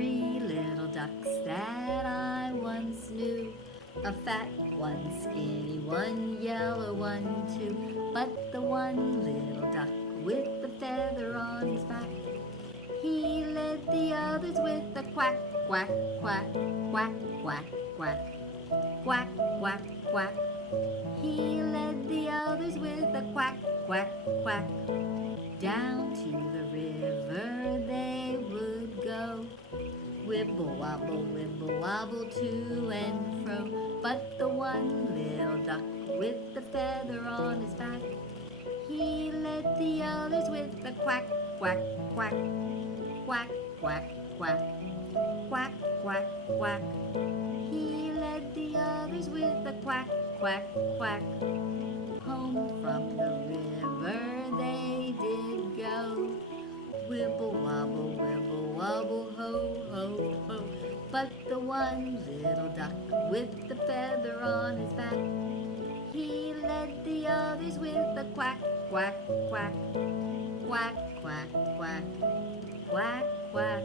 3 little ducks that I once knew. A fat one, skinny one, yellow one too. But the one little duck with the feather on his back, he led the others with a quack, quack, quack, quack, quack, quack, quack, quack, quack. He led the others with a quack, quack, quack. Down to the river they would go. Wibble wobble to and fro. But the one little duck with the feather on his back, he led the others with a quack, quack, quack, quack, quack, quack, quack, quack, quack. He led the others with a quack, quack, quack. Home from the river they did go. Wibble wobble, ho, ho, ho. But the one little duck with the feather on his back, he led the others with a quack, quack, quack, quack, quack, quack, quack, quack,